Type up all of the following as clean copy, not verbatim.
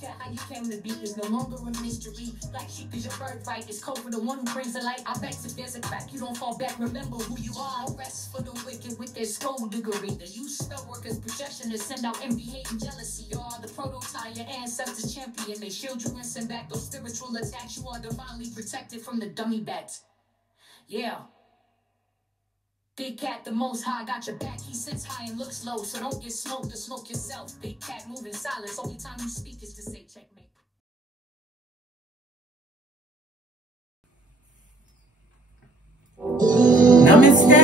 cat, how you came to be is no longer a mystery. Black sheep is your birthright, it's code for the one who brings the light. I vex if there's a crack, you don't fall back, remember who you are. No rest for the wicked with their skullduggery. The use spell workers' projection to send out envy, hate, and jealousy. You are the prototype, your ancestors champion. They shield you and send back those spiritual attacks. You are divinely protected from the dummy bats. Yeah. Big cat, the most high, got your back. He sits high and looks low, so don't get smoked or smoke yourself. Big cat, move in silence. Only time you speak is to say checkmate. Namaste!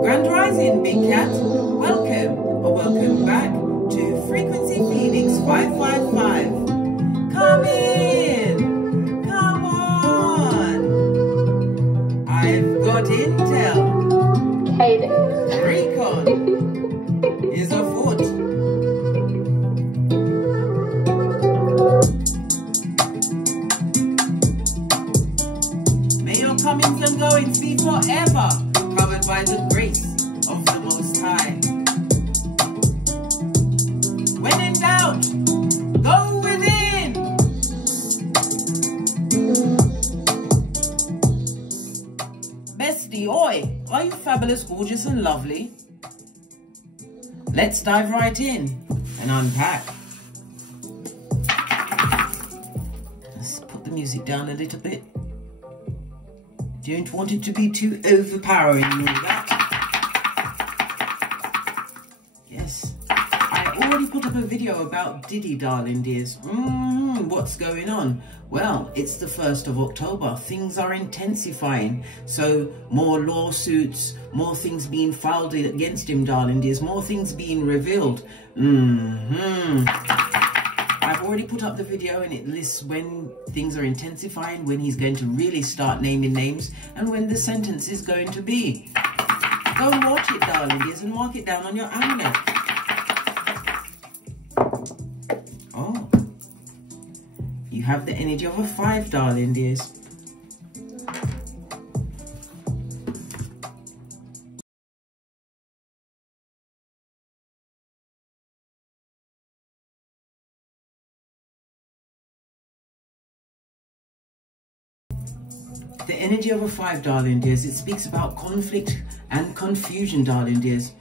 Grand Rising, Big Cat. Welcome or welcome back to Frequency Phoenix 555. Come in! Come on! I've got intel. Hey there. Recon is afoot. May your comings and goings be forever covered by the grace of the Most High. When in doubt, go within. Bestie, oi, are you fabulous, gorgeous and lovely? Let's dive right in and unpack. Let's put the music down a little bit. Don't want it to be too overpowering and all that. Yes, I already put up a video about Diddy, darling dears. What's going on? Well, it's the 1st of October. Things are intensifying. So more lawsuits, more things being filed against him, darling dears. More things being revealed. I've already put up the video and it lists when things are intensifying, when he's going to really start naming names, and when the sentence is going to be. Go and watch it, darling dears, and mark it down on your amulet. Oh. You have the energy of a 5, darling dears. The energy of a 5, darling dears, it speaks about conflict and confusion, darling dears.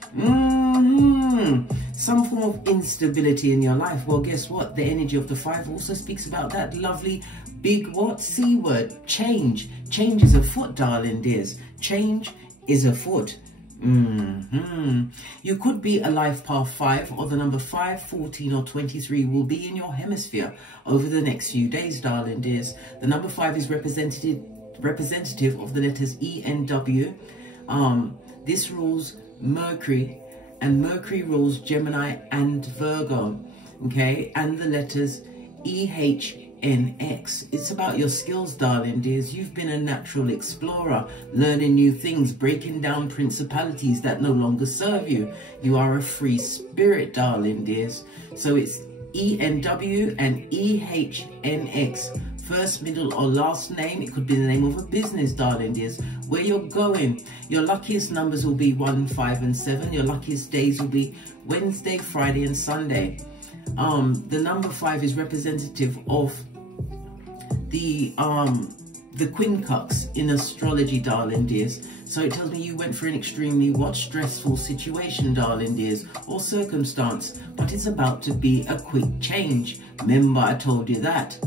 Some form of instability in your life. Well, guess what? The energy of the 5 also speaks about that lovely big what? C word, change. Change is afoot, darling dears. Change is afoot. You could be a life path 5, or the number 5, 14 or 23 will be in your hemisphere over the next few days, darling dears. The number 5 is representative of the letters E and W. This rules Mercury, and Mercury rules Gemini and Virgo, okay? And the letters EHNX. It's about your skills, darling dears. You've been a natural explorer, learning new things, breaking down principalities that no longer serve you. You are a free spirit, darling dears. So it's ENW and EHNX. First, middle or last name. It could be the name of a business, darling dears. Where you're going. Your luckiest numbers will be 1, 5 and 7. Your luckiest days will be Wednesday, Friday and Sunday. The number 5 is representative of the quincux in astrology, darling dears. So it tells me you went for an extremely stressful situation, darling dears, or circumstance, but it's about to be a quick change. Remember, I told you that.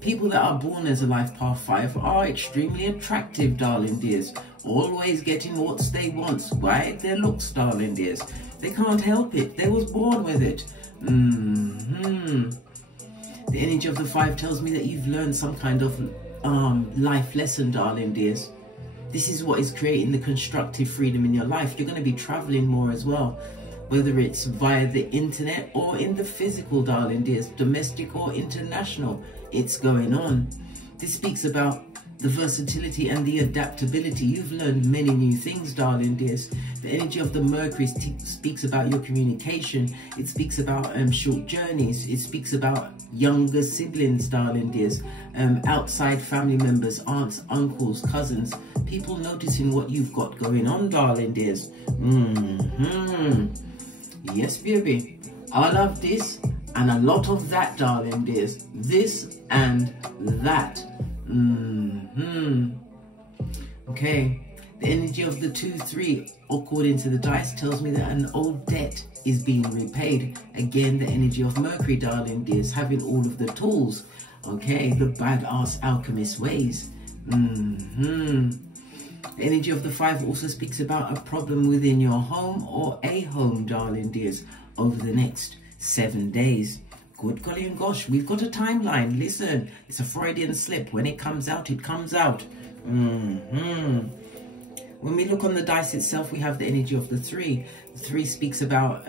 People that are born as a life path 5 are extremely attractive, darling dears. Always getting what they want. Why? Their looks, darling dears. They can't help it. They was born with it. The energy of the 5 tells me that you've learned some kind of life lesson, darling dears. This is what is creating the constructive freedom in your life. You're going to be traveling more as well, whether it's via the internet or in the physical, darling dears, domestic or international. It's going on. This speaks about the versatility and the adaptability. You've learned many new things, darling dears. The energy of the Mercury speaks about your communication. It speaks about short journeys. It speaks about younger siblings, darling dears. Outside family members, aunts, uncles, cousins. People noticing what you've got going on, darling dears. Yes, baby. I love this and a lot of that, darling dears. This and that. Okay. The energy of the 2-3, according to the dice, tells me that an old debt is being repaid. Again, the energy of Mercury, darling dears, having all of the tools. Okay, the badass alchemist ways. The energy of the 5 also speaks about a problem within your home or a home, darling dears, over the next 7 days. Good golly and gosh, we've got a timeline. Listen, it's a Freudian slip. When it comes out, it comes out. When we look on the dice itself, we have the energy of the 3. The 3 speaks about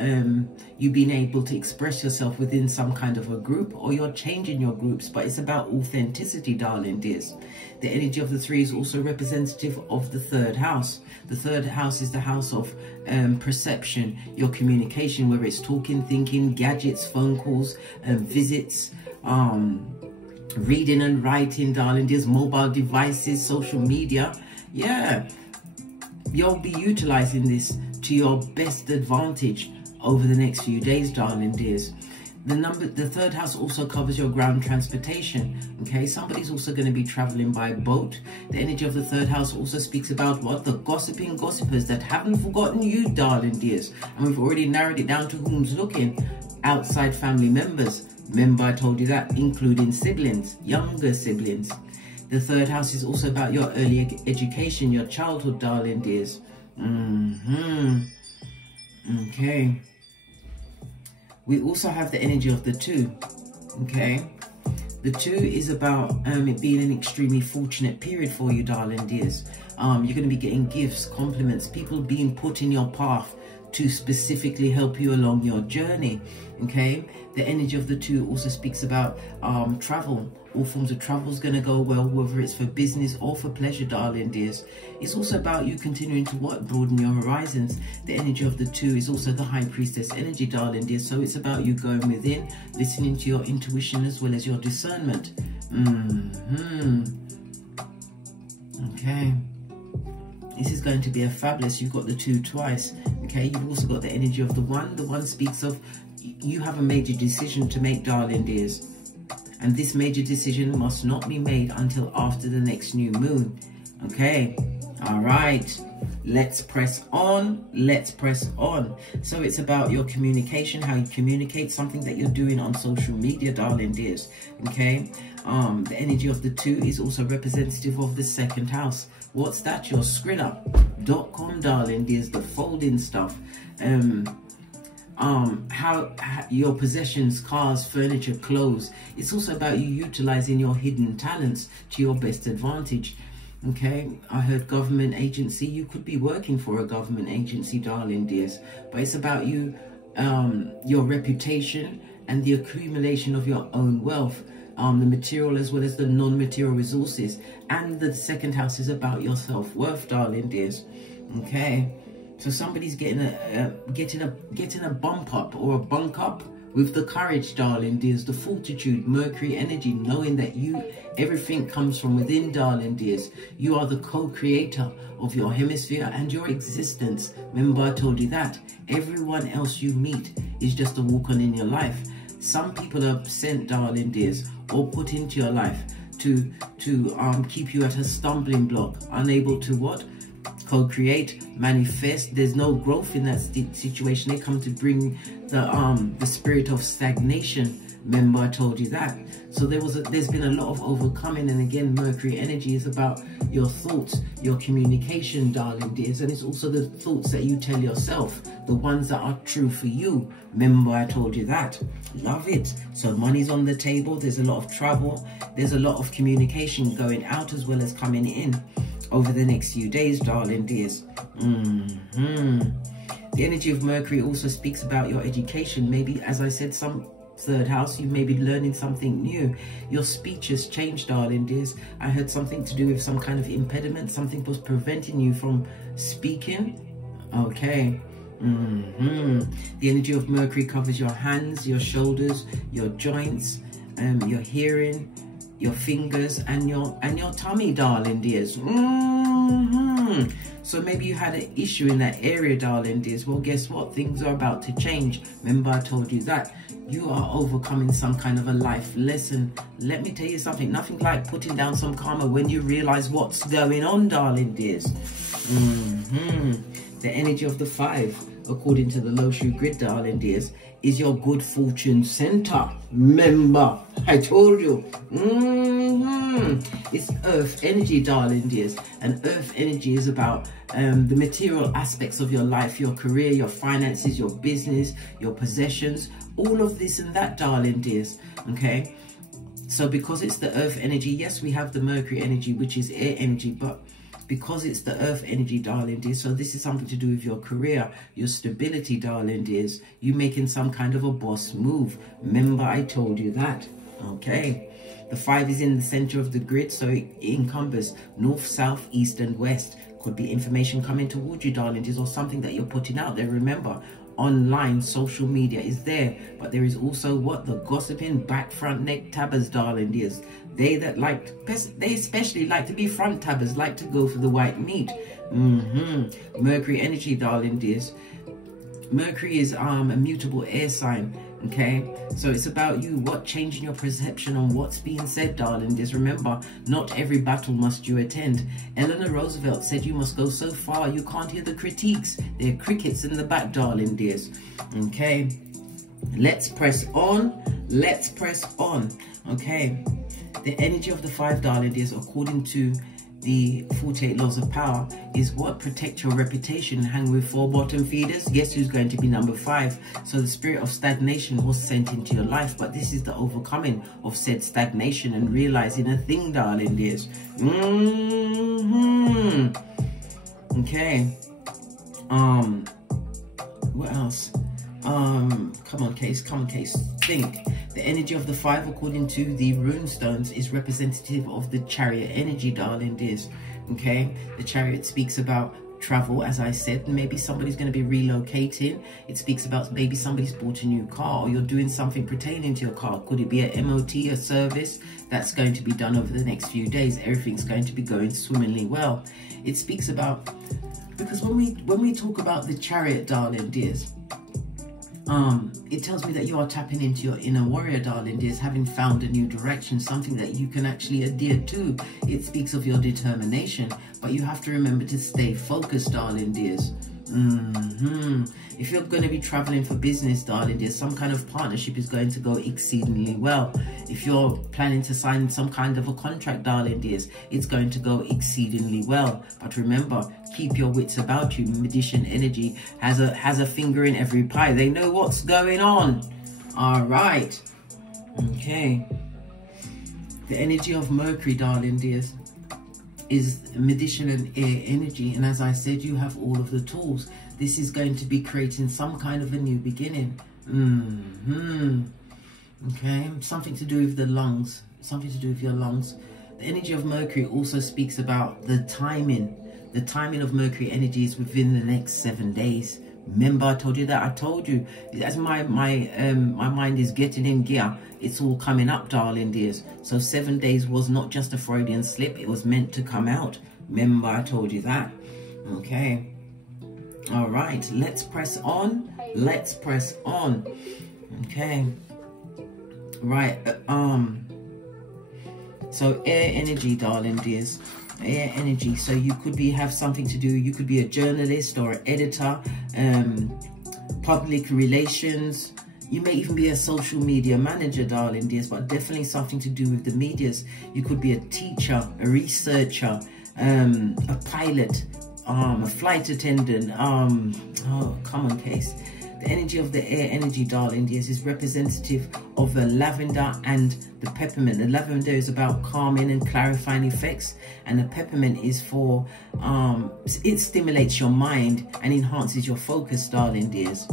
you being able to express yourself within some kind of a group, or you're changing your groups, but it's about authenticity, darling dears. The energy of the 3 is also representative of the 3rd house. The 3rd house is the house of perception, your communication, whether it's talking, thinking, gadgets, phone calls, visits, reading and writing, darling dears, mobile devices, social media. Yeah. You'll be utilizing this to your best advantage over the next few days, darling dears. The 3rd house also covers your ground transportation. Okay, somebody's also going to be traveling by boat. The energy of the 3rd house also speaks about what? The gossiping gossipers that haven't forgotten you, darling dears. And we've already narrowed it down to whom's looking. Outside family members. Remember, I told you that, including siblings, younger siblings. The 3rd house is also about your early education, your childhood, darling dears. Okay. We also have the energy of the 2. Okay. The 2 is about it being an extremely fortunate period for you, darling dears. You're going to be getting gifts, compliments, people being put in your path to specifically help you along your journey. Okay. The energy of the 2 also speaks about travel. All forms of travel is going to go well, whether it's for business or for pleasure, darling dears. It's also about you continuing to what? Broaden your horizons. The energy of the 2 is also the High Priestess energy, darling dears. So it's about you going within, listening to your intuition as well as your discernment. Okay. This is going to be a fabulous. You've got the 2 twice. Okay. You've also got the energy of the 1. The 1 speaks of you have a major decision to make, darling dears. And this major decision must not be made until after the next new moon. Okay. All right. Let's press on. Let's press on. So it's about your communication, how you communicate, something that you're doing on social media, darling dears. Okay. The energy of the 2 is also representative of the 2nd house. What's that? Your Skrilla.com, darling dears, the folding stuff. How your possessions, cars, furniture, clothes. It's also about you utilizing your hidden talents to your best advantage. Okay, I heard government agency. You could be working for a government agency, darling dears, but it's about you, your reputation and the accumulation of your own wealth, the material as well as the non-material resources. And the 2nd house is about your self-worth, darling dears. Okay. So somebody's getting a bump up or a bunk up with the courage, darling dears, the fortitude, Mercury energy, knowing that everything comes from within, darling dears. You are the co-creator of your hemisphere and your existence. Remember, I told you that. Everyone else you meet is just a walk on in your life. Some people are sent, darling dears, or put into your life to keep you at a stumbling block, unable to what? Co-create, manifest. There's no growth in that situation. They come to bring the spirit of stagnation. Remember, I told you that. So there's been a lot of overcoming. And again, Mercury energy is about your thoughts, your communication, darling dears. And it's also the thoughts that you tell yourself, the ones that are true for you. Remember, I told you that. Love it. So money's on the table. There's a lot of travel. There's a lot of communication going out as well as coming in over the next few days, darling dears. The energy of Mercury also speaks about your education. Maybe, as I said, some 3rd house, you may be learning something new. Your speech has changed, darling dears. I heard something to do with some kind of impediment. Something was preventing you from speaking. Okay. The energy of Mercury covers your hands, your shoulders, your joints, your hearing, your fingers, and your tummy, darling dears. So maybe you had an issue in that area, darling dears. Well, guess what? Things are about to change. Remember, I told you that you are overcoming some kind of a life lesson. Let me tell you something. Nothing like putting down some karma when you realize what's going on, darling dears. The energy of the 5, according to the low shoe grid, darling dears, is your good fortune center. Remember, I told you. It's earth energy, darling dears. And earth energy is about the material aspects of your life, your career, your finances, your business, your possessions, all of this and that, darling dears. Okay, so because it's the earth energy, yes, we have the Mercury energy, which is air energy, but because it's the earth energy, darling dears, so this is something to do with your career, your stability, darling dears, you making some kind of a boss move. Remember, I told you that. Okay, the 5 is in the center of the grid, so it encompasses north, south, east and west. Could be information coming towards you, darling dears, or something that you're putting out there. Remember, online social media is there, but there is also what? The gossiping back, front, neck tabbers, darling dears. They especially like to be front tabbers, like to go for the white meat. Mercury energy, darling dears. Mercury is a mutable air sign. Okay, so it's about you, changing your perception on what's being said, darling dears. Remember, not every battle must you attend. Eleanor Roosevelt said you must go so far you can't hear the critiques. There are crickets in the back, darling dears. Okay, let's press on. Let's press on. Okay, the energy of the 5, darling dears, according to the 48 laws of power, is what? Protect your reputation. Hang with 4 bottom feeders. Guess who's going to be number 5? So the spirit of stagnation was sent into your life, but this is the overcoming of said stagnation and realizing a thing, darling dears. Okay. What else? Come on, case. Think. The energy of the 5, according to the rune stones, is representative of the chariot energy, darling dears. Okay, the chariot speaks about travel, as I said. Maybe somebody's going to be relocating. It speaks about maybe somebody's bought a new car, or you're doing something pertaining to your car. Could it be an MOT, a service that's going to be done over the next few days? Everything's going to be going swimmingly well. It speaks about, because when we talk about the chariot, darling dears, it tells me that you are tapping into your inner warrior, darling dears, having found a new direction, something that you can actually adhere to. It speaks of your determination, but you have to remember to stay focused, darling dears. If you're going to be traveling for business, darling dears, some kind of partnership is going to go exceedingly well. If you're planning to sign some kind of a contract, darling dears, it's going to go exceedingly well. But remember, keep your wits about you. Magician energy has a finger in every pie. They know what's going on. All right. Okay. The energy of Mercury, darling dears, is medicinal and air energy, and as I said, you have all of the tools. This is going to be creating some kind of a new beginning. Okay, something to do with the lungs, something to do with your lungs. The energy of Mercury also speaks about the timing. The timing of Mercury energy is within the next 7 days. Remember, I told you that. I told you, as my mind is getting in gear, it's all coming up, darling dears. So 7 days was not just a Freudian slip, it was meant to come out. Remember, I told you that. Okay. All right, let's press on. Let's press on. Okay. Right. So air energy, darling dears. Air energy. So you could have something to do. You could be a journalist or an editor, public relations. You may even be a social media manager, darling dears, but definitely something to do with the medias. You could be a teacher, a researcher, a pilot, a flight attendant. Oh, come on, case. The energy of the air energy, darling dears, is representative of the lavender and the peppermint. The lavender is about calming and clarifying effects, and the peppermint is for, it stimulates your mind and enhances your focus, darling dears.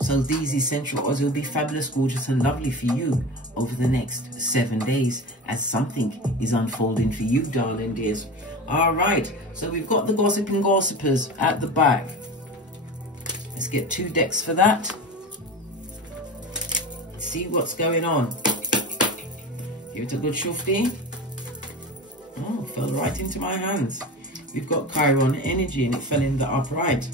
So these essential oils will be fabulous, gorgeous and lovely for you over the next 7 days as something is unfolding for you, darling dears. All right, so we've got the gossiping gossipers at the back. Let's get 2 decks for that. Let's see what's going on. Give it a good shufti. Oh, fell right into my hands. we've got Chiron energy, and it fell in the upright.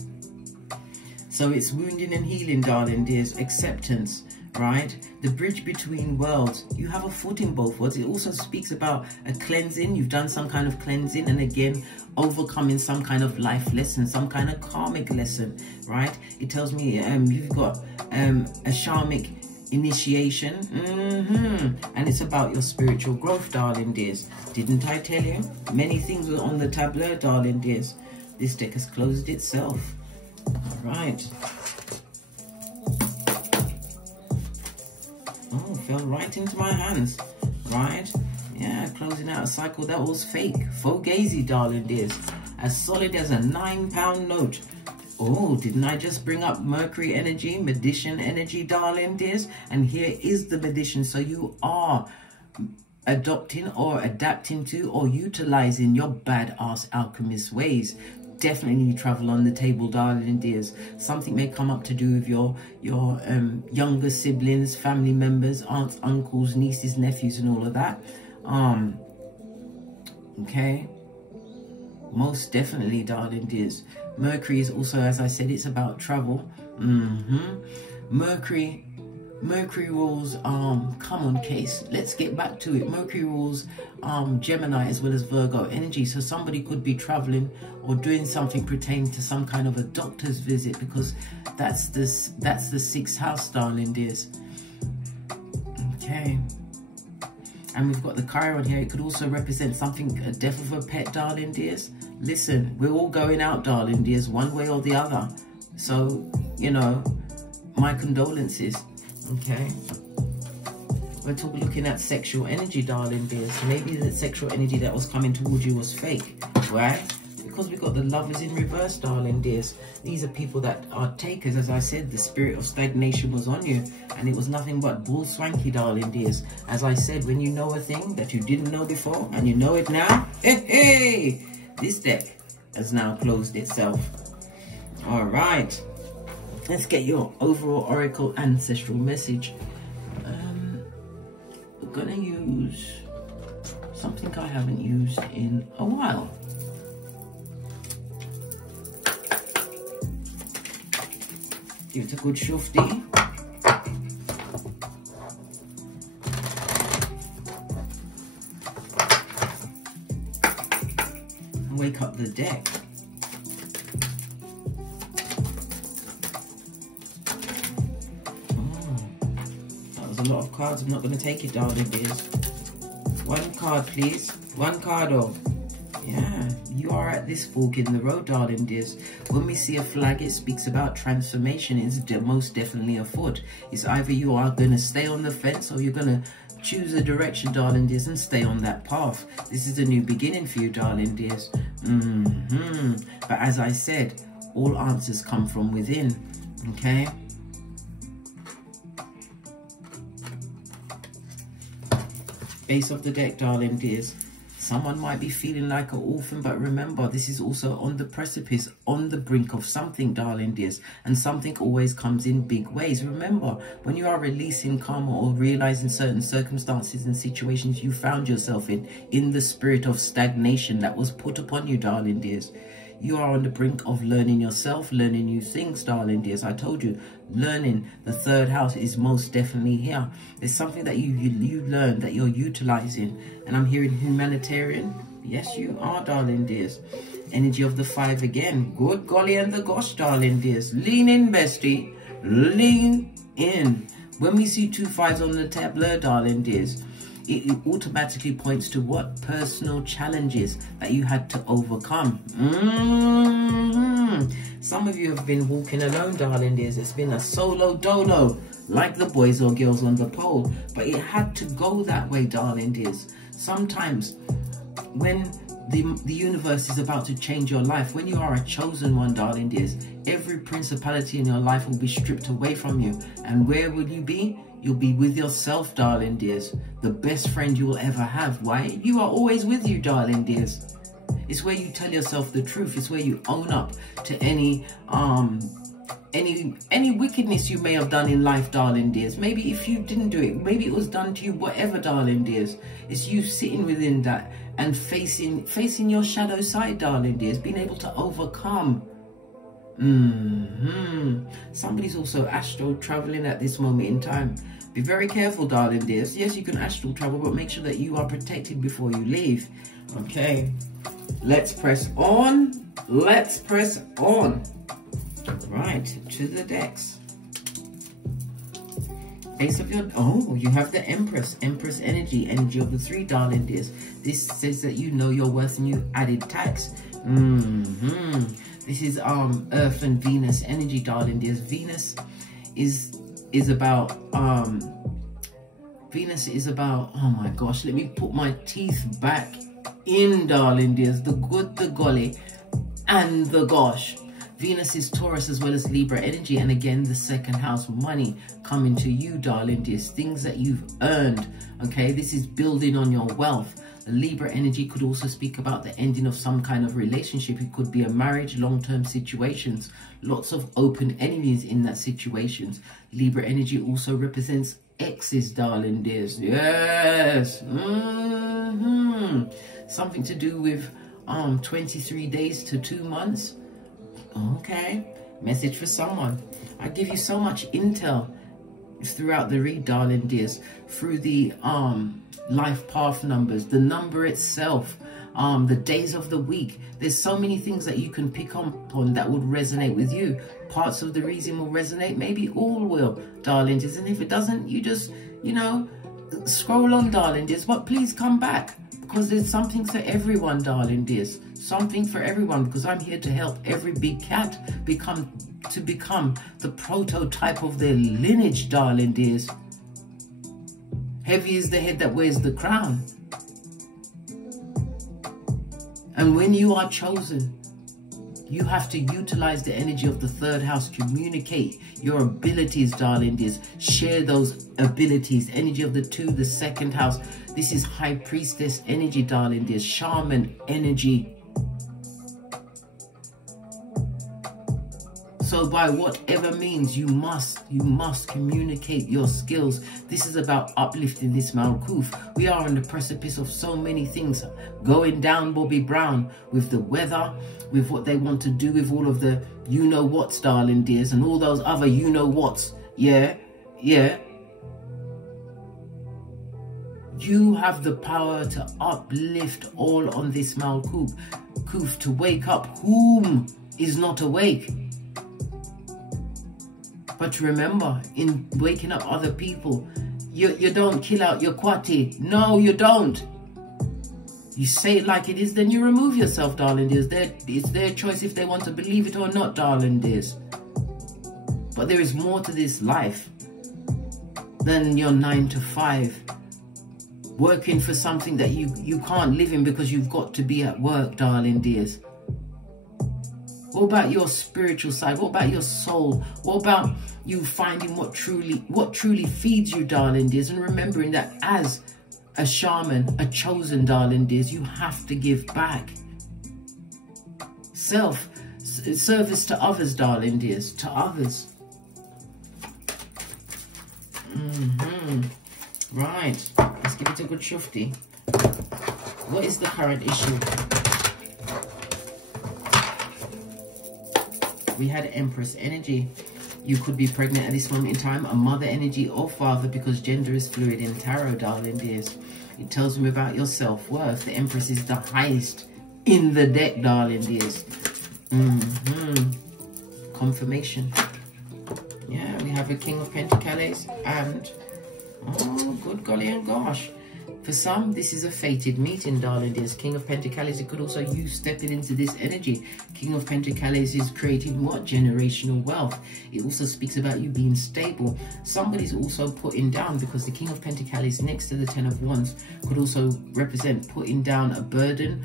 So it's wounding and healing, darling dears, acceptance, right? The bridge between worlds. You have a foot in both worlds. It also speaks about a cleansing. You've done some kind of cleansing, and again, overcoming some kind of life lesson, some kind of karmic lesson, right? It tells me you've got a shamanic initiation, and it's about your spiritual growth, darling dears. Didn't I tell you? Many things were on the tableau, darling dears. This deck has closed itself. All right. Oh, fell right into my hands, right? Yeah, closing out a cycle that was fake. Fugazi, darling dears. As solid as a £9 note. Oh, didn't I just bring up Mercury energy, magician energy, darling dears? And here is the magician. So you are adopting or adapting to or utilizing your badass alchemist ways. Definitely travel on the table, darling dears. Something may come up to do with your younger siblings, family members, aunts, uncles, nieces, nephews, and all of that. Okay, most definitely, darling dears. Mercury is also, as I said, it's about travel. Mercury rules, come on, Case, let's get back to it. Mercury rules Gemini as well as Virgo energy. So somebody could be traveling or doing something pertaining to some kind of a doctor's visit, because that's the 6th house, darling dears. Okay. And we've got the Chiron here. It could also represent something, a death of a pet, darling dears. Listen, we're all going out, darling dears, one way or the other. So, you know, my condolences. Okay, we're looking at sexual energy, darling dears. Maybe the sexual energy that was coming towards you was fake, right? Because we got the Lovers in reverse, darling dears. These are people that are takers. As I said, the spirit of stagnation was on you, and it was nothing but bull swanky, darling dears. As I said, when you know a thing that you didn't know before and you know it now, hey, this deck has now closed itself. All right. Let's get your overall oracle ancestral message. We're gonna use something I haven't used in a while. Give it a good shufty. And wake up the deck. A lot of cards. I'm not going to take it, darling dears. One card, please. One card, oh. Yeah, you are at this fork in the road, darling dears. When we see a flag, it speaks about transformation. It's most definitely afoot. It's either you are going to stay on the fence or you're going to choose a direction, darling dears, and stay on that path. This is a new beginning for you, darling dears. But as I said, all answers come from within. Okay? Base of the deck, darling dears. Someone might be feeling like an orphan, but remember, this is also on the precipice, on the brink of something, darling dears. And something always comes in big ways. Remember, when you are releasing karma or realizing certain circumstances and situations you found yourself in the spirit of stagnation that was put upon you, darling dears, you are on the brink of learning yourself, learning new things, darling dears. I told you, learning the 3rd house is most definitely here. There's something that you learn that you're utilizing. And I'm hearing humanitarian. Yes, you are, darling dears. Energy of the 5 again. Good golly and the gosh, darling dears. Lean in, bestie. Lean in. When we see 2 5s on the tableau, darling dears, it automatically points to what? Personal challenges that you had to overcome. Some of you have been walking alone, darling dears. It's been a solo dolo, like the boys or girls on the pole. But it had to go that way, darling dears. Sometimes when the universe is about to change your life, when you are a chosen one, darling dears, every principality in your life will be stripped away from you. And where will you be? You'll be with yourself, darling dears. The best friend you will ever have. Why? You are always with you, darling dears. It's where you tell yourself the truth. It's where you own up to any any wickedness you may have done in life, darling dears. Maybe if you didn't do it, maybe it was done to you, whatever, darling dears. It's you sitting within that and facing your shadow side, darling dears, being able to overcome. Somebody's also astral traveling at this moment in time. Be very careful, darling dears. Yes, you can astral travel, but make sure that you are protected before you leave. Okay, let's press on. Let's press on. Right, to the decks. Ace of your... Oh, you have the Empress. Empress energy of the 3, darling dears. This says that you know your worth and you added tax. This is Earth and Venus energy, darling dears. Venus is about Venus is about, oh my gosh, let me put my teeth back in, darling dears. The good, the golly, and the gosh. Venus is Taurus as well as Libra energy, and again the 2nd house, money coming to you, darling dears, things that you've earned. Okay, this is building on your wealth. The Libra energy could also speak about the ending of some kind of relationship. It could be a marriage, long-term situations, lots of open enemies in that situations. Libra energy also represents exes, darling dears. Yes. Something to do with 23 days to 2 months. Okay, message for someone. I give you so much intel throughout the read, darling dears, through the life path numbers, the number itself, the days of the week. There's so many things that you can pick up on that would resonate with you. Parts of the reason will resonate, maybe all will, darling dears. And if it doesn't, you just, you know, scroll on, darling dears. But please come back, because there's something for everyone, darling dears. Something for everyone, because I'm here to help every big cat become the prototype of their lineage, darling dears. Heavy is the head that wears the crown. And when you are chosen, you have to utilize the energy of the 3rd house, communicate your abilities, darling dears. Share those abilities. Energy of the 2, the 2nd house. This is High Priestess energy, darling dears. Shaman energy. So by whatever means, you must communicate your skills. This is about uplifting this Malkuth. We are on the precipice of so many things going down, Bobby Brown, with the weather, with what they want to do with all of the you-know-whats, darling dears, and all those other you-know-whats. Yeah. You have the power to uplift all on this Malkuth, to wake up whom is not awake. But remember, in waking up other people, you don't kill out your kwati. No, you don't. You say it like it is, then you remove yourself, darling dears. It's their choice if they want to believe it or not, darling dears. But there is more to this life than your 9 to 5. Working for something that you can't live in because you've got to be at work, darling dears. What about your spiritual side? What about your soul? What about you finding what truly feeds you, darling dears? And remembering that as a shaman, a chosen, darling dears, you have to give back. Service to others, darling dears, to others. Right, let's give it a good shufti. What is the current issue? We had Empress energy. You could be pregnant at this moment in time, a mother energy or father, because gender is fluid in tarot, darling dears. It tells me about your self-worth. The Empress is the highest in the deck, darling dears. Confirmation. Yeah, we have a King of Pentacles and, oh, good golly and gosh. For some, this is a fated meeting, darling dears. King of Pentacles, it could also you stepping into this energy. King of Pentacles is creating what? Generational wealth. It also speaks about you being stable. Somebody's also putting down, because the King of Pentacles next to the 10 of Wands could also represent putting down a burden,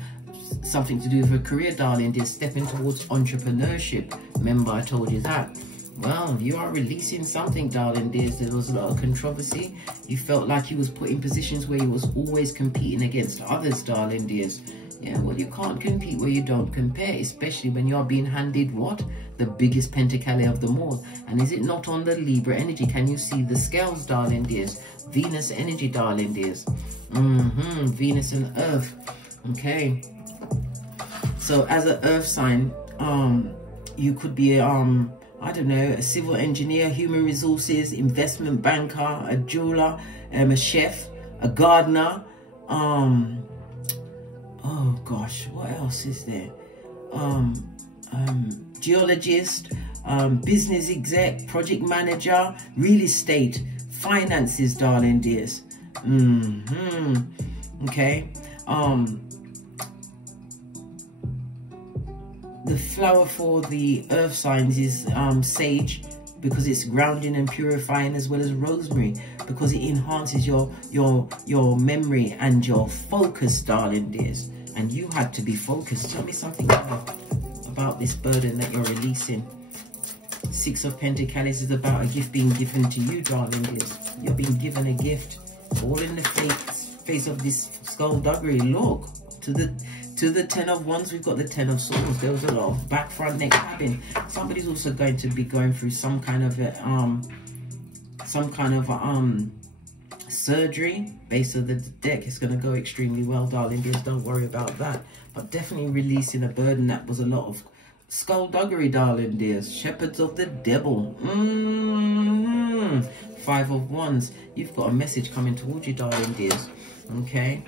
something to do with a career, darling dears, stepping towards entrepreneurship. Remember, I told you that. Well, you are releasing something, darling dears. There was a lot of controversy. You felt like you was put in positions where you was always competing against others, darling dears. Yeah, well, you can't compete where you don't compare, especially when you're being handed what? The biggest pentacale of them all. And is it not on the Libra energy? Can you see the scales, darling dears? Venus energy, darling dears. Venus and Earth. Okay. So as an Earth sign, you could be I don't know, a civil engineer, human resources, investment banker, a jeweler, a chef, a gardener, oh gosh, what else is there? Geologist, business exec, project manager, real estate, finances, darling dears. Okay. The flower for the earth signs is sage, because it's grounding and purifying, as well as rosemary, because it enhances your memory and your focus, darling dears. And you had to be focused. Tell me something about this burden that you're releasing. Six of Pentacles is about a gift being given to you, darling dears. You're being given a gift. All in the face of this skullduggery. Look, to the Ten of Wands, we've got the Ten of Swords. There was a lot of back, front, neck tapping. Somebody's also going to be going through some kind of surgery. Base of the deck is going to go extremely well, darling dears. Don't worry about that. But definitely releasing a burden that was a lot of skullduggery, darling dears. Shepherds of the devil. Five of Wands. You've got a message coming towards you, darling dears. Okay.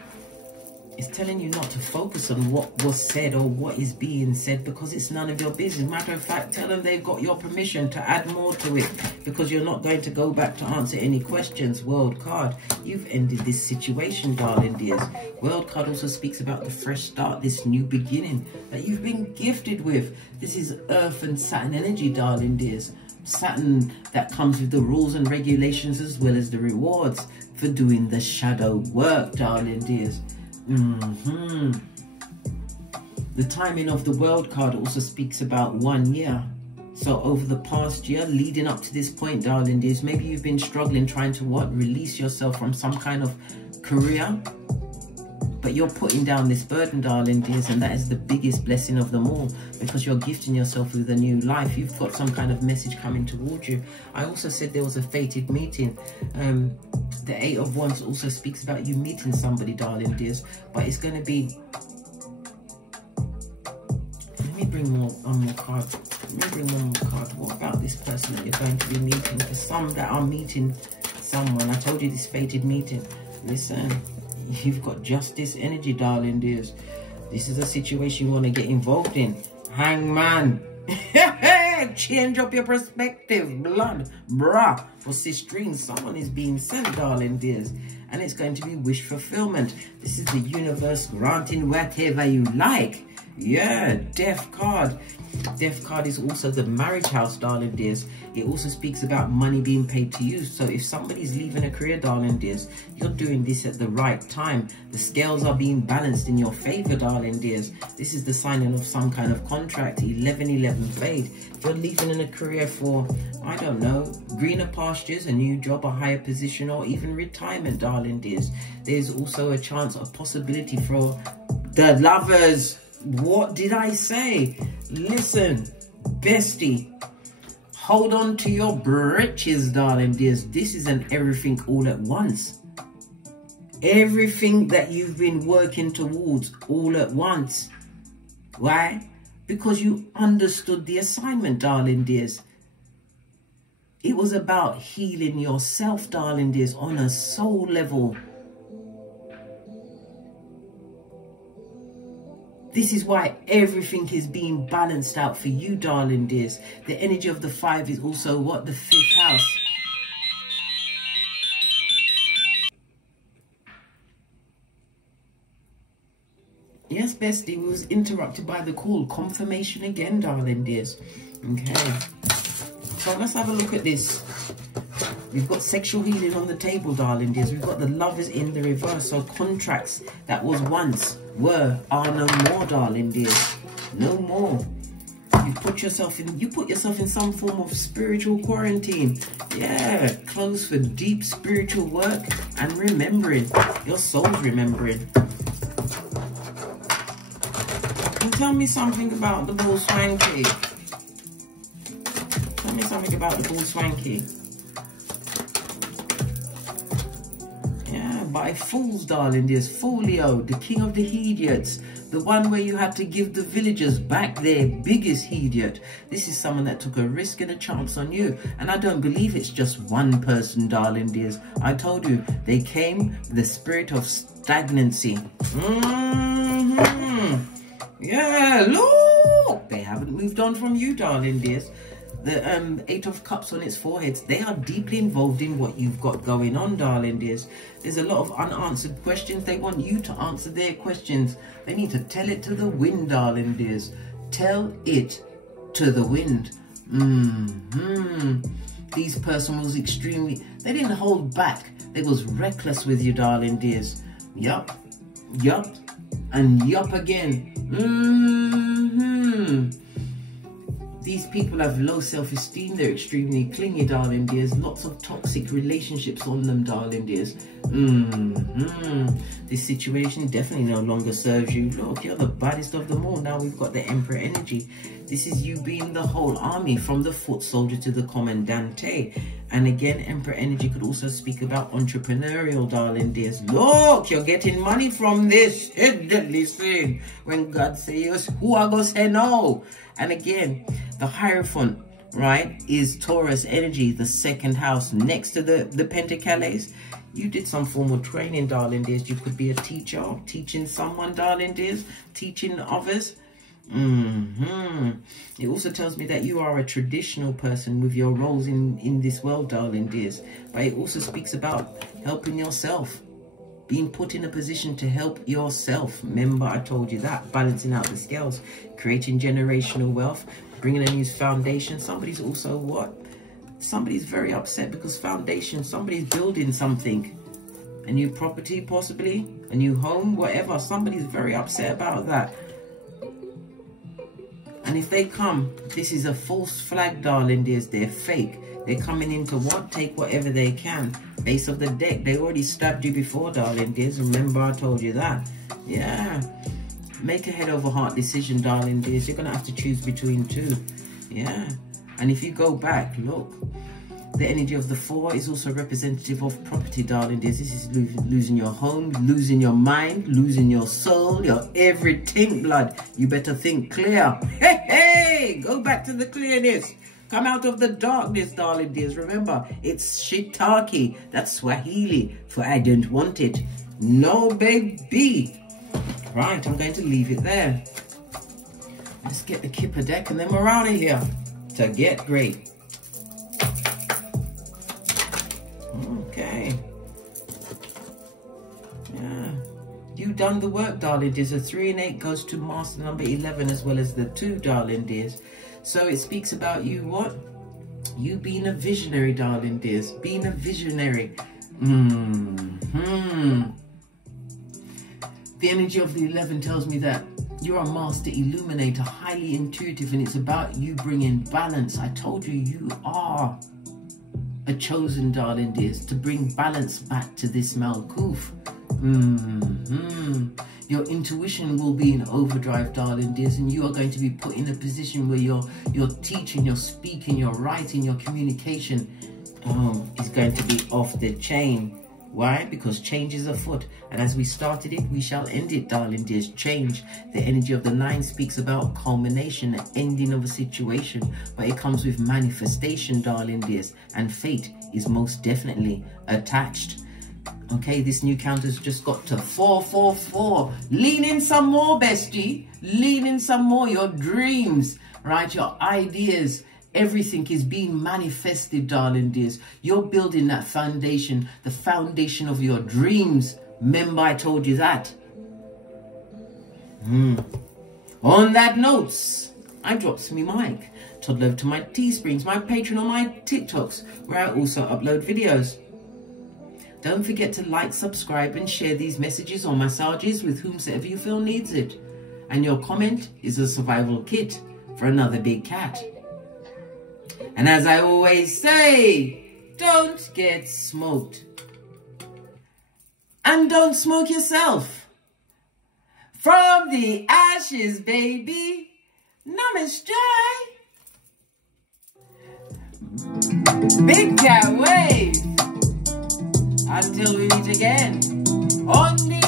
It's telling you not to focus on what was said or what is being said, because it's none of your business. Matter of fact, tell them they've got your permission to add more to it, because you're not going to go back to answer any questions. World card, you've ended this situation, darling dears. World card also speaks about the fresh start, this new beginning that you've been gifted with. This is Earth and Saturn energy, darling dears. Saturn that comes with the rules and regulations, as well as the rewards for doing the shadow work, darling dears. The timing of the world card also speaks about 1 year. So over the past year leading up to this point, darling dears, maybe you've been struggling trying to release yourself from some kind of career, but you're putting down this burden, darling dears, and that is the biggest blessing of them all, because you're gifting yourself with a new life. You've got some kind of message coming towards you. I also said there was a fated meeting. The Eight of Wands also speaks about you meeting somebody, darling dears, but it's going to be... Let me bring one more card. What about this person that you're going to be meeting? For some that are meeting someone, I told you this fated meeting. Listen, you've got justice energy, darling dears. This is a situation you want to get involved in. Hangman. Change up your perspective, blood, bruh. For sister, someone is being sent, darling dears, and it's going to be wish fulfillment. This is the universe granting whatever you like. Yeah, Death card. Death card is also the marriage house, darling dears. It also speaks about money being paid to you. So if somebody's leaving a career, darling dears, you're doing this at the right time. The scales are being balanced in your favor, darling dears. This is the signing of some kind of contract. 11-11 fade. If you're leaving in a career for, I don't know, greener pastures, a new job, a higher position, or even retirement, darling dears, there's also a chance, a possibility for the lovers. What did I say? Listen, bestie, hold on to your britches, darling dears. This is an everything all at once. Everything that you've been working towards all at once. Why? Because you understood the assignment, darling dears. It was about healing yourself, darling dears, on a soul level. This is why everything is being balanced out for you, darling dears. The energy of the 5 is also what? The 5th house. Yes, bestie, we was interrupted by the call. Confirmation again, darling dears. Okay. So let's have a look at this. We've got sexual healing on the table, darling dears. We've got the lovers in the reverse. So contracts that was once, were, are no more, darling dears. No more. You put yourself in some form of spiritual quarantine. Yeah, close for deep spiritual work and remembering. Your soul's remembering. And tell me something about the ball swanky. Tell me something about the ball swanky. Yeah, by fools, darling. There's Folio, the king of the idiots. The one where you had to give the villagers back their biggest idiot. This is someone that took a risk and a chance on you. And I don't believe it's just one person, darling dears. I told you, they came with the spirit of stagnancy. Yeah, look! They haven't moved on from you, darling dears. The 8 of Cups on its foreheads, they are deeply involved in what you've got going on, darling dears. There's a lot of unanswered questions. They want you to answer their questions. They need to tell it to the wind, darling dears. Tell it to the wind. This person was extremely, they didn't hold back. They was reckless with you, darling dears. Yup, yup, and yup again. These people have low self-esteem. They're extremely clingy, darling dears. Lots of toxic relationships on them, darling dears. This situation definitely no longer serves you. Look, you're the baddest of them all. Now we've got the Emperor energy. This is you being the whole army, from the foot soldier to the commandante. And again, Emperor energy could also speak about entrepreneurial, darling dears. Look, you're getting money from this. Listen, when God says, who are going to say no? And again, the Hierophant, right, is Taurus energy, the second house next to the Pentacles. You did some form of training, darling dears. You could be a teacher, teaching someone, darling dears, teaching others. It also tells me that you are a traditional person with your roles in this world, darling dears. But it also speaks about helping yourself, being put in a position to help yourself. Remember, I told you that. Balancing out the scales, creating generational wealth, bringing a new foundation. Somebody's also what? Somebody's very upset because foundation, somebody's building something. A new property, possibly. A new home, whatever. Somebody's very upset about that. And if they come, this is a false flag, darling dears. They're fake. They're coming in to what? Take whatever they can. Base of the deck. They already stabbed you before, darling dears. Remember, I told you that. Yeah. Make a head over heart decision, darling dears. You're going to have to choose between two. Yeah. And if you go back, look. The energy of the 4 is also representative of property, darling dears. This is losing your home, losing your mind, losing your soul, your everything, blood. You better think clear. Hey, hey! Go back to the clearness. Come out of the darkness, darling dears. Remember, it's shiitake. That's Swahili for I don't want it. No, baby. Right, I'm going to leave it there. Let's get the Kipper deck and then we're out of here. To get great. Okay. Yeah. You done the work, darling dears. The 3 and 8 goes to master number 11 as well as the 2, darling dears. So it speaks about you what? You being a visionary, darling dears. Being a visionary. The energy of the 11 tells me that you're a master illuminator, highly intuitive, and it's about you bringing balance. I told you, you are a chosen, darling dears, to bring balance back to this Malkuth. Your intuition will be in overdrive, darling dears, and you are going to be put in a position where your teaching, your speaking, your writing, your communication is going to be off the chain. Why? Because change is afoot, and as we started it, we shall end it, darling dears. Change. The energy of the 9 speaks about culmination, the ending of a situation, but it comes with manifestation, darling dears, and fate is most definitely attached. Okay, this new counter's just got to 444. Lean in some more, bestie. Lean in some more. Your dreams, right? Your ideas. Everything is being manifested, darling dears. You're building that foundation, the foundation of your dreams. Remember, I told you that. On that note, I drops me mic. Toddle over to my Teesprings, my Patreon, or my TikToks, where I also upload videos. Don't forget to like, subscribe, and share these messages or massages with whomsoever you feel needs it. And your comment is a survival kit for another big cat. And as I always say, don't get smoked. And don't smoke yourself. From the ashes, baby. Namaste. Big cat wave. Until we meet again on the